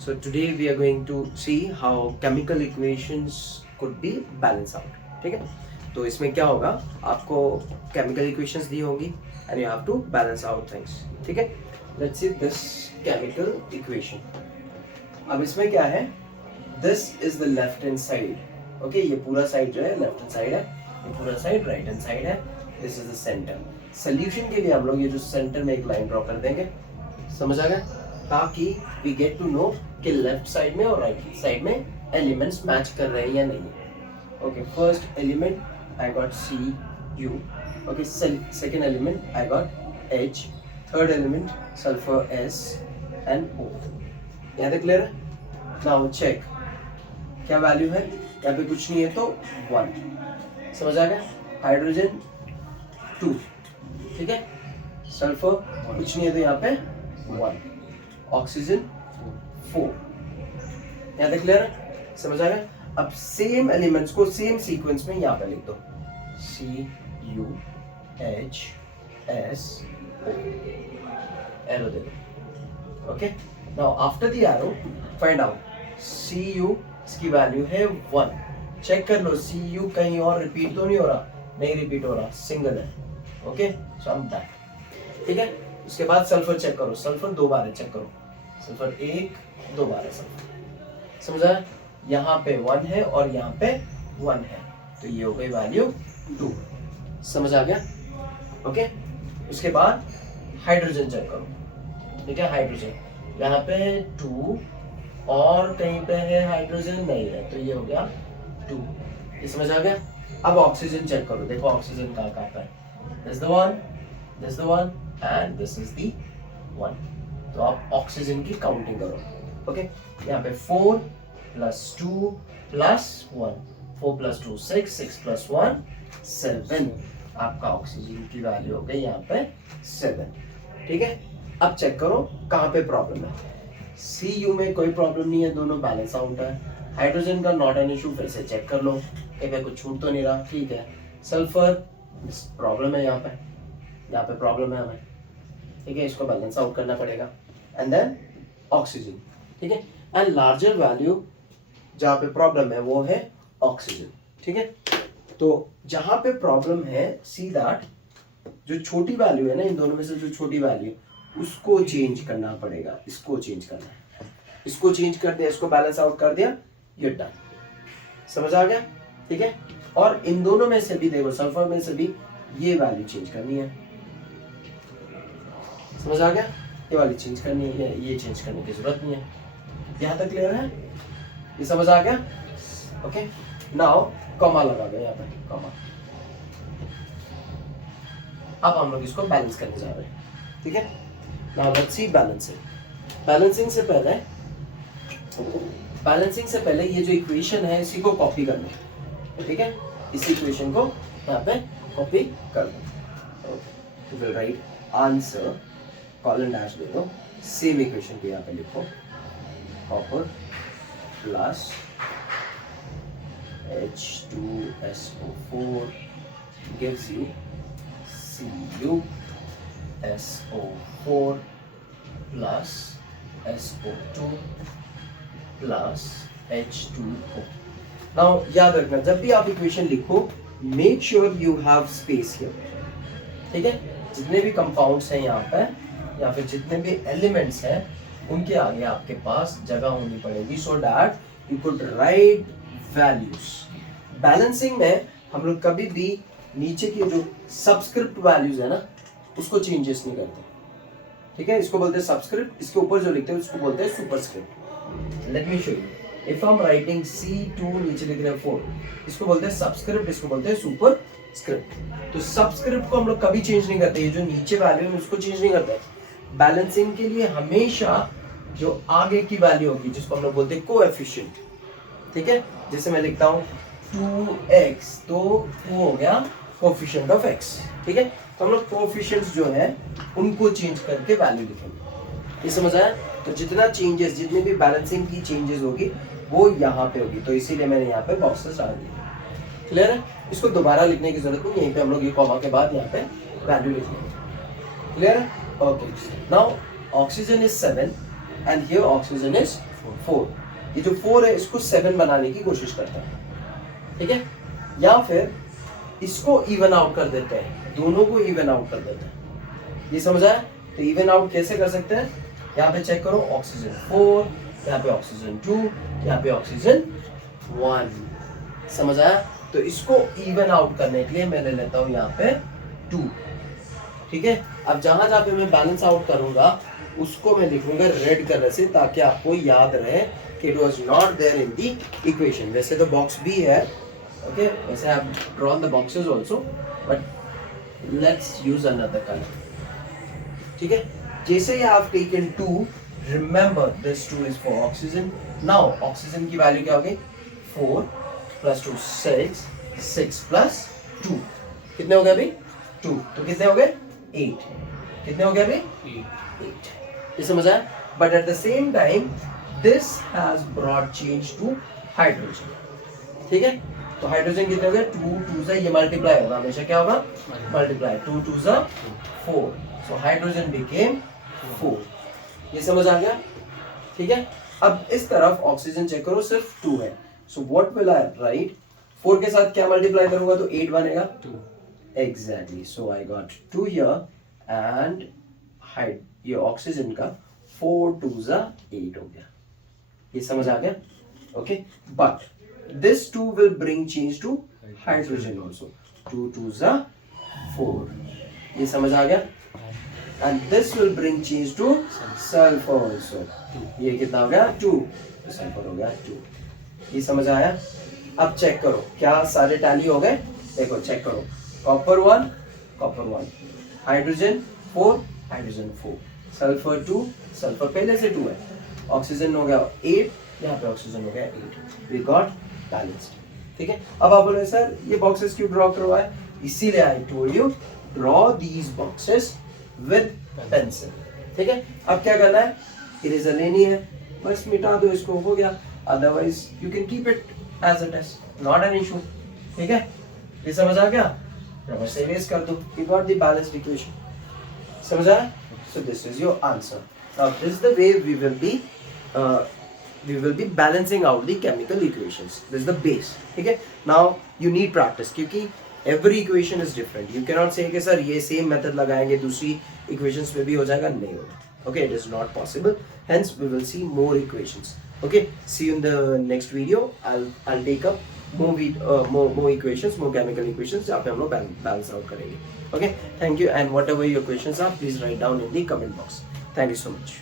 So today we are going to see how chemical equations could be balanced out. ठीक है, तो इसमें क्या होगा, आपको chemical equations दी होगी and you have to balance out things. ठीक है, let's see this chemical equation. अब इसमें क्या है, this is the left hand side. Okay, ये पूरा साइड जो है लेफ्ट हैंड साइड है, ये पूरा साइड राइट हैंड साइड है. This is the centre. Solution के लिए हम लोग ये जो सेंटर में एक लाइन ड्रॉ कर देंगे, समझ आ गया, ताकि वी गेट टू नो कि लेफ्ट साइड में और राइट साइड में एलिमेंट्स मैच कर रहे हैं या नहीं. Okay, first element I got C U. Okay, second element I got H. Third element sulphur S and O. यहाँ तक क्लियर है? नाउ चेक क्या वैल्यू है. यहाँ पे कुछ नहीं है तो 1. समझ आ गया. हाइड्रोजन 2, ठीक है. सल्फर कुछ नहीं है तो यहाँ पे 1. ऑक्सीजन 4. यहाँ तक क्लियर है? समझ आ गया. अब सेम एलिमेंट्स को सेम सीक्वेंस में यहाँ पे लिख दो. C U H S O. Arrow दे दो. Okay, now after the arrow find out C U, इसकी वैल्यू है 1. चेक कर लो सी यू कहीं और रिपीट तो नहीं हो रहा. नहीं रिपीट हो रहा, सिंगल है. Okay, so I am back. ठीक है, उसके बाद सल्फर चेक करो. सल्फर 2 बार है, चेक करो. सल्फर 1 2 बार है सल्फर. समझा? यहाँ पे 1 है और यहाँ पे 1 है, तो ये हो गई वैल्यू 2. समझ आ गया? ओके, उसके बाद हाइड्रोजन चेक करो. ठीक है, हाइड्रोजन यहाँ पे 2 और कहीं पे है हाइड्रोजन नहीं है, तो ये हो गया 2. ये समझ आ गया. अब ऑक्सीजन चेक करो. देखो ऑक्सीजन कहाँ कहाँ पे है. This the one, this the one and this is the 1. तो आप ऑक्सीजन की काउंटिंग करो. ओके, यहाँ पे 4 प्लस 2 प्लस 1, 4 प्लस 2 6, 6 प्लस 1 7. आपका ऑक्सीजन की वैल्यू हो गई यहाँ पे 7. ठीक है, अब चेक करो कहाँ पे प्रॉब्लम है. सी यू में कोई प्रॉब्लम नहीं है, दोनों बैलेंस आउट है. हाइड्रोजन का नॉट एन इशू, फिर से चेक कर लो कहीं पे कुछ छूट तो नहीं रहा. ठीक है, सल्फर प्रॉब्लम है, यहाँ पे प्रॉब्लम है हमें. ठीक है, इसको बैलेंस आउट करना पड़ेगा. And then oxygen. ठीक है, एंड लार्जर वैल्यू जहाँ पे प्रॉब्लम है वो है ऑक्सीजन. ठीक है, तो जहाँ पे प्रॉब्लम है सी दैट जो छोटी वैल्यू है ना, इन दोनों में से जो छोटी वैल्यू उसको चेंज करना पड़ेगा. इसको चेंज करना है, इसको चेंज कर दिया, इसको बैलेंस आउट कर दिया, ये डन. समझ आ गया? ठीक है, और इन दोनों में से भी देखो, सल्फर में से भी ये वैल्यू चेंज करनी है. समझ आ गया? ये वाली चेंज करनी है, ये चेंज करने की जरूरत नहीं है. यहाँ तक क्लियर है? ये समझ आ गया? ओके, नाउ कॉमा लगा दो यहाँ पे, कॉमा. अब हम लोग इसको बैलेंस करने जा रहे हैं. ठीक है, now let's see balancing. Balancing से पहले ये जो इक्वेशन है इसी को कॉपी कर लो. ठीक है, इस इक्वेशन को यहाँ पे कॉपी कर लो. Will write answer, colon dash दे दो. सेम इक्वेशन को यहाँ पे लिखो. Copper plus H2SO4 gives you CuSO4 plus SO2 plus H2O. Now याद रखना, जब भी आप इक्वेशन लिखो make sure you have space here. ठीक है, जितने भी कंपाउंड्स हैं यहाँ पे या फिर जितने भी एलिमेंट्स हैं उनके आगे आपके पास जगह होनी पड़ेगी, so that you could write values. Balancing में हम लोग कभी भी नीचे की जो सबस्क्रिप्ट वैल्यूज है ना उसको चेंजेस नहीं करते. ठीक है, इसको बोलते हैं सबस्क्रिप्ट, इसके ऊपर जो लिखते हैं उसको बोलते हैं superscript. Let me show you. If I am writing C2, नीचे लिख रहे हैं 4, इसको बोलते हैं सबस्क्रिप्ट, इसको बोलते हैं सुपरस्क्रिप्ट. तो सबस्क्रिप्ट को हम लोग कभी चेंज नहीं करते, ये जो नीचे वैल्यू है उसको चेंज नहीं करते. बैलेंसिंग के लिए हमेशा जो आगे की वैल्यू होगी जिसको हम लोग बोलते हैं कोएफिशिएंट. ठीक है, जैसे मैं लिखता हूँ 2x, तो 2 हो गया कोएफिशिएंट ऑफ x. ठीक है, तो हम लोग कोएफिशिएंट्स जो है उनको चेंज करके वैल्यू लिखेंगे. ये समझ आया? तो जितना चेंजेस, जितने भी बैलेंसिंग की चेंजेस होगी वो यहाँ पे होगी, तो इसीलिए मैंने यहाँ पे बॉक्सेस डाल दिए. क्लियर है? इसको दोबारा लिखने की जरूरत नहीं, यहीं पे हम लोग ये कॉमा के बाद यहाँ पे वैल्यू लिख लेंगे. क्लियर है? Okay, now oxygen is 7 and here oxygen is 4। ये जो 4 है इसको 7 बनाने की कोशिश करता है, ठीक है, या फिर इसको इवन आउट कर देते हैं, दोनों को इवन आउट कर देते हैं। ये समझ आया? तो इवन आउट कैसे कर सकते हैं? यहाँ पे चेक करो, ऑक्सीजन 4, यहाँ पे ऑक्सीजन 2, यहाँ पे ऑक्सीजन 1। समझ आया? तो इसको इवन आउट करने के लिए मैं ले लेता हूँ यहाँ पे 2, ठीक है। अब जहां जहां पे मैं बैलेंस आउट करूंगा उसको मैं लिखूंगा रेड कलर से, ताकि आपको याद रहे कि it was not there in the equation. वैसे तो बॉक्स भी है, ओके, वैसे I have drawn the boxes also, but let's use another colour, ठीक है। जैसे ही आप taken 2, remember this 2 is for oxygen. Now oxygen की वैल्यू क्या होगी? 4 + 2 6, 6 + 2 कितने हो गए अभी? 2। तो कितने हो गए? 8। कितने हो गए अभी? 8। ये समझ आया? But at the same time this has brought change to hydrogen, ठीक है। तो हाइड्रोजन कितने हो गए? 2 2 से ये मल्टीप्लाई होगा, हमेशा क्या होगा? मल्टीप्लाई। 2 2 से 4, सो हाइड्रोजन बिकेम 4। ये समझ आ गया, ठीक है। अब इस तरफ ऑक्सीजन चेक करो, सिर्फ 2 है, so what will I right? 4 के साथ क्या मल्टीप्लाई करूंगा तो 8 बनेगा? 2। Exactly. So I got 2 here and ये ऑक्सीजन का 4 2s are 8 हो गया। ये समझ आ गया? Okay. But this 2 will bring change to hydrogen also. 2 2s are 4. ये समझ आ गया? And this will bring change to sulfur also. ये कितना हो गया? 2. तो सल्फर हो गया 2। ये समझ आया? अब चेक करो क्या सारे टैली हो गए? देखो चेक करो, copper 1 copper 1, hydrogen 4 hydrogen 4, sulphur 2 sulphur पहले से 2 है, ऑक्सीजन हो गया 8, यहाँ पे ऑक्सीजन हो गया 8। वी गॉट बैलेंस्ड, ठीक है। अब आप बोले सर ये बॉक्सेस क्यों ड्रॉ करवाए? इसीलिए I told you draw these boxes with pencil, ठीक है। अब क्या करना है? इरेजर लेनी है, बस मिटा दो इसको, हो गया। Otherwise you can keep it as it is, not an issue, ठीक है। ये समझ आ गया? रबर से इरेज कर दो, you got the balanced equation. समझ आया? So this is your answer. Now this is the way we will be balancing out the chemical equations. This is the base. ठीक है? Now you need practice क्योंकि every equation is different. You cannot say कि sir ये same method लगाएंगे दूसरी equations में भी हो जाएगा, नहीं होगा. Okay, it is not possible. Hence we will see more equations. Okay, see you in the next video. I'll take up more equations, more chemical equations जहाँ पे हम लोग balance out करेंगे. Okay, thank you, and whatever your questions are, please write down in the comment box. Thank you so much.